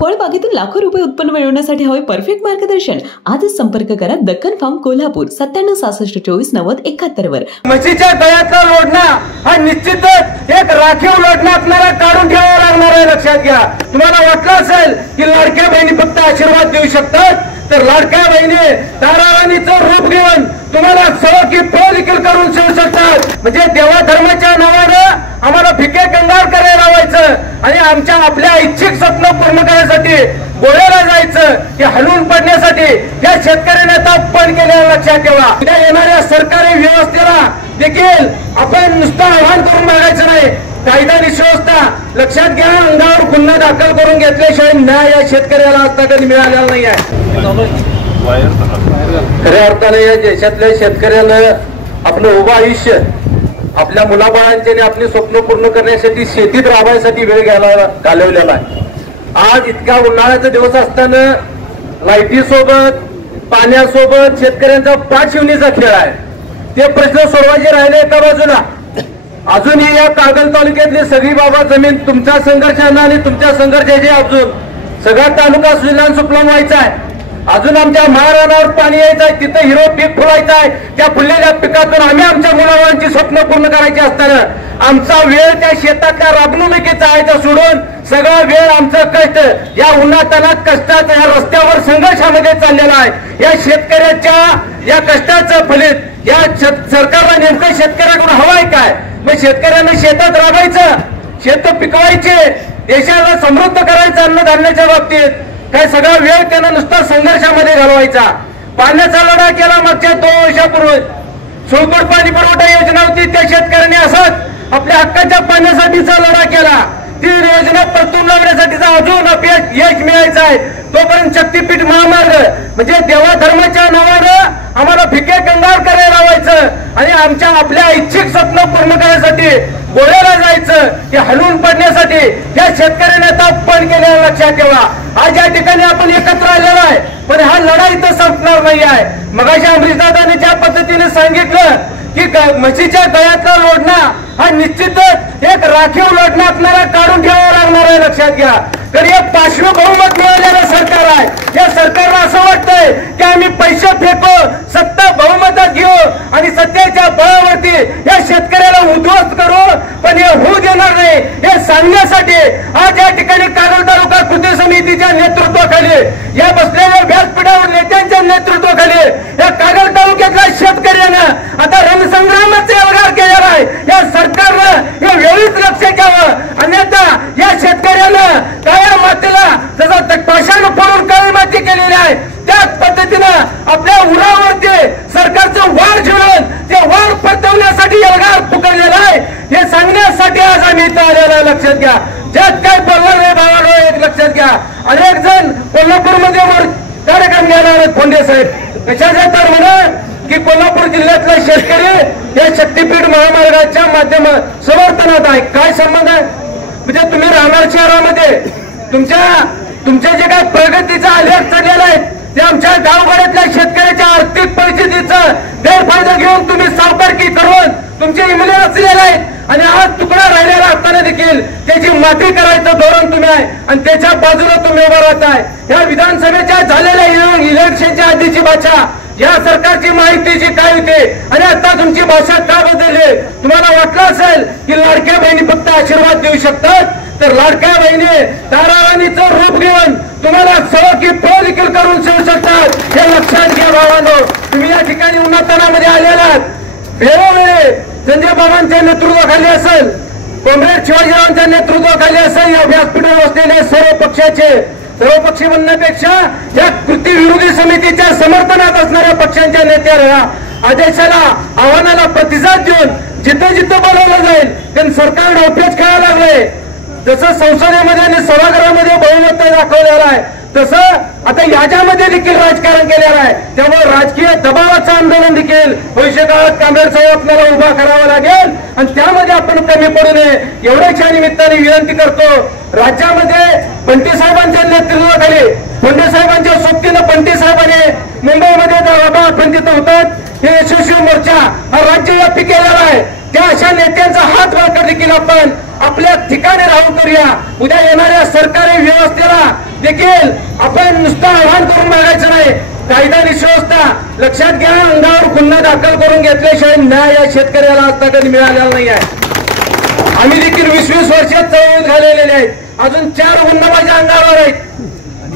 फळबागेतून लाखो रुपये उत्पन्न मिळवण्यासाठी हवे परफेक्ट मार्गदर्शन. आजच संपर्क करा दक्कन फार्म कोल्हापूर 9766249071 वर. म्हशीच्या गळ्यातला लोढणा हा निश्चितच एक राखीव लोढणा आपल्याला काढून ठेवावा लागणार आहे, लक्षात घ्या. तुम्हाला वाटलं असेल की लाडक्या बहिणी फक्त आशीर्वाद देऊ शकतात, तर लाडक्या बहिणी तारावाणीचं रूप घेऊन तुम्हाला की फळ देखील करून शिवू शकतात. म्हणजे देवा धर्माच्या नावानं आम्हाला भिके कंगाल करायला लावायचं आणि आमच्या आपल्या इच्छिक स्वप्न पूर्ण करण्यासाठी गोळ्याला जायचं की हलवून पडण्यासाठी या शेतकऱ्यांनी आता पण केलेलं लक्षात ठेवा. उद्या येणाऱ्या सरकारी व्यवस्थेला देखील आपण नुसतं आव्हान करून बघायचं नाही. कायदा आणि सुव्यवस्था लक्षात घ्या, अंगावर गुन्हा दाखल करून घेतल्याशिवाय न्याय या शेतकऱ्याला आता कधी मिळालेला नाही आहे. खऱ्या अर्थाने या देशातल्या शेतकऱ्याला आपलं उभं आयुष्य आपल्या मुलाबाळांचे आणि आपली स्वप्न पूर्ण करण्यासाठी शेतीत राबायसाठी वेळ घालवलेला आहे. आज इतका उन्हाळ्याचा दिवस असताना लाईटी सोबत पाण्यासोबत शेतकऱ्यांचा पाठ शिवणीचा खेळ आहे. ते प्रश्न सोडवायचे राहिले एका बाजूला. अजूनही या कागल तालुक्यातली सगळी बाबा जमीन तुमच्या संघर्षानं आणि तुमच्या संघर्षाचे अजून सगळा तालुका सुजलाम सुफलाम व्हायचा आहे. अजून आमच्या महाराणावर पाणी यायचं आहे, तिथं हिरो पीक फुलायचं आहे. त्या फुललेल्या पिकातून आम्ही आमच्या मुलाबाळांची स्वप्न पूर्ण करायची असताना आमचा वेळ त्या शेतातल्या राबणुकीचा आहे सोडून सगळा वेळ आमचं कष्ट या उन्हातानात कष्टाचं या रस्त्यावर संघर्षामध्ये चाललेला आहे. या शेतकऱ्याच्या या कष्टाचं फलित या सरकारला नेमकं शेतकऱ्याकडून हवाय काय? मग शेतकऱ्यांना शेतात राबायचं, शेत पिकवायचे, देशाला समृद्ध करायचं अन्नधान्याच्या बाबतीत, काय सगळा वेळ त्यांना नुसता संघर्षामध्ये घालवायचा. पाण्याचा लढा केला मागच्या 2 वर्षापूर्वी. सुळकोट पाणी पुरवठा योजना होती, त्या शेतकऱ्यांनी असंच आपल्या हक्काच्या पाण्यासाठीचा लढा केला. ती योजना परतून लावण्यासाठीचा अजून अपयश मिळायचं आहे. तोपर्यंत शक्तीपीठ महामार्ग म्हणजे देवा धर्माच्या नावानं आम्हाला भिके कंगाल करायला लावायचं आणि आमच्या आपल्या इच्छिक स्वप्न पूर्ण करण्यासाठी गोळ्याला जायचं की हलवून पडण्यासाठी या शेतकऱ्यांनी आता पण केलेलं लक्षात ठेवा. आज या ठिकाणी आपण एकत्र आलेलो आहे, पण हा लढा इथं संपणार नाही आहे. मगाशी अमरीशदादांनी ज्या पद्धतीने सांगितलं की म्हशीच्या गळ्यातला लोढणा हा निश्चितच एक राखीव लोढणा आपल्याला काढून ठेवावा लागणार आहे, लक्षात घ्या. तर हे 5वे बहुमत मिळालेलं सरकार आहे. या सरकारला असं वाटतंय की आम्ही पैसे फेको, सत्ता बहुमतात घेऊ आणि सत्तेच्या बळावरती या शेतकऱ्याला उद्ध्वस्त करू, पण हे होऊ देणार नाही. हे सांगण्यासाठी आज या ठिकाणी कागल तालुका कृती समितीच्या नेतृत्वाखाली या बसलेल्या व्यासपीठावर नेत्यांच्या नेतृत्वाखाली या कागल तालुक्यातल्या शेतकऱ्यानं आता रणसंग्रामाचा एल्गार केलेला आहे. या सरकारनं या वेळीच लक्ष घ्यावं, अन्यथा या शेतकऱ्यानं काळ्या मातीला जसं पाषाण फोडून काळी माती केलेली आहे त्याच पद्धतीनं आपल्या उरावरती सरकारचं वार झेलून ते वार परतवण्यासाठी एल्गार पुकारलेला आहे. हे सांगण्यासाठी आज आम्ही इथं आलेलो आहे, लक्षात घ्या. ज्यात काय बोलणार नाही भावानो, एक लक्षात घ्या. अनेक जण कोल्हापूरमध्ये कार्यक्रम घ्यायला आले फोंडे साहेब. कशाचे तर म्हणा की कोल्हापूर जिल्ह्यातला शेतकरी या शक्तीपीठ महामार्गाच्या माध्यमात समर्थनात आहे. काय संबंध आहे? म्हणजे तुम्ही राहणार शहरामध्ये तुमच्या जे काय प्रगतीचा आलेख चढलेला आहे ते आमच्या गावगाड्यातल्या शेतकऱ्याच्या आर्थिक परिस्थितीचा गैरफायदा घेऊन तुम्ही सावकारकी करून तुमचे इमेल रचलेले आहेत आणि आज तुकडा राहिलेला असताना देखील त्याची माती करायचं धोरण तुम्ही आहे आणि त्याच्या बाजूला तुम्ही उभा राहताय. या विधानसभेच्या झालेल्या इलेक्शनच्या आधीची भाषा या सरकारची माहितीची काय होते आणि आता तुमची भाषा का बदलली? तुम्हाला वाटलं असेल की लाडक्या बहिणी फक्त आशीर्वाद देऊ शकतात, तर लाडक्या बहिणी तारावाणीचं रूप घेऊन तुम्हाला की फळ देखील करून शिवू शकतात. हे लक्षात घ्या भावांनो. तुम्ही या ठिकाणी उन्हातानामध्ये आलेला आहात. वेळोवेळी संजय बाबांच्या नेतृत्वाखाली असेल, कॉम्रेड शिवाजीरावांच्या नेतृत्वाखाली असेल, या व्यासपीठावर असलेले सर्व पक्षी म्हणण्यापेक्षा या कृती विरोधी समितीच्या समर्थनात असणाऱ्या पक्षांच्या नेत्याला आदेशाला आव्हानाला प्रतिसाद देऊन जिथे जिथे बोलावलं जाईल त्यांनी सरकार डावपेच खेळायला लागले. जसं संसदेमध्ये आणि सभागृहामध्ये बहुमत दाखवलेलं आहे तसं आता याच्यामध्ये देखील राजकारण केलेलं आहे. त्यामुळे राजकीय दबावाचं आंदोलन देखील भविष्य काळात काँग्रेस साहेब आपल्याला उभा करावा लागेल आणि त्यामध्ये आपण कमी पडू नये एवढ्याच्या निमित्ताने विनंती करतो. राज्यामध्ये बंटी साहेबांच्या नेतृत्वाखाली फोंडे साहेबांच्या सोबतीनं बंटी साहेबांनी मुंबईमध्ये आपण तिथं होतात हे यशस्वी मोर्चा हा राज्यव्यापी केलेला आहे. त्या अशा नेत्यांचा हात वाकर देखील आपण आपल्या ठिकाणी राहून करूया. उद्या येणाऱ्या सरकारी व्यवस्थेला देखील आपण नुसतं आव्हान करून बघायचं नाही. कायदा आणि सुव्यवस्था लक्षात घ्या, अंगावर गुन्हा दाखल करून घेतल्याशिवाय न्याय या शेतकऱ्याला आता कधी मिळालेला नाही आहे. आम्ही देखील 20-20 वर्षात चळवळीत झालेले आहेत. अजून 4 गुन्हा माझ्या अंगावर आहेत.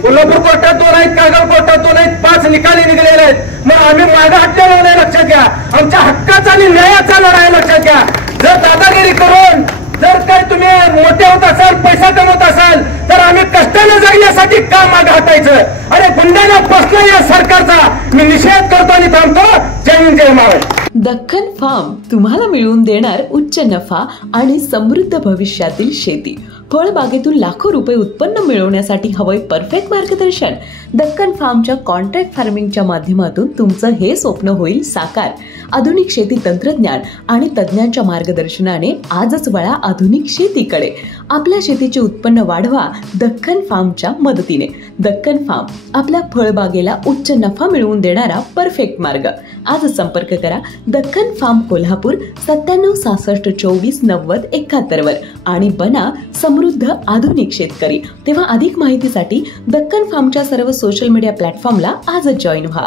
कोल्हापूर कोर्टात 2 आहेत, कागल कोर्टात 2 आहेत, 5 निकाली निघालेले आहेत. मग आम्ही मागे हटलेलो नाही, लक्षात घ्या. आमच्या हक्काचा आणि न्यायाचा लढा आहे, लक्षात घ्या. जर दादागिरी करून जर काय तुम्ही मोठे होत असाल, पैसा कमवत असाल, तर आम्ही कष्टाने जगण्यासाठी का मागे हटायचं? अरे गुंड्याला फसलं या सरकारचा मी निषेध करतो आणि थांबतो. जय हिंद, जय महाराष्ट्र. दक्कन फार्म तुम्हाला मिळवून देणार उच्च नफा आणि समृद्ध भविष्यातील शेती. फळबागेतून लाखो रुपये उत्पन्न मिळवण्यासाठी हवंय परफेक्ट मार्गदर्शन. दक्कन फार्मच्या कॉन्ट्रॅक्ट फार्मिंगच्या माध्यमातून तुमचं हे स्वप्न होईल साकार. आधुनिक शेती तंत्रज्ञान आणि तज्ञांच्या मार्गदर्शनाने आजच वळा आधुनिक शेतीकडे. आपल्या शेतीचे उत्पन्न वाढवा दक्कन फार्मच्या मदतीने. दक्कन फार्म आपल्या फळबागेला उच्च नफा मिळवून देणारा परफेक्ट मार्ग. आज संपर्क करा दक्कन फार्म कोल्हापूर 9766249071 वर आणि बना समृद्ध आधुनिक शेतकरी. तेव्हा अधिक माहितीसाठी दक्कन फार्मच्या सर्व सोशल मीडिया प्लॅटफॉर्मला आजच जॉईन व्हा.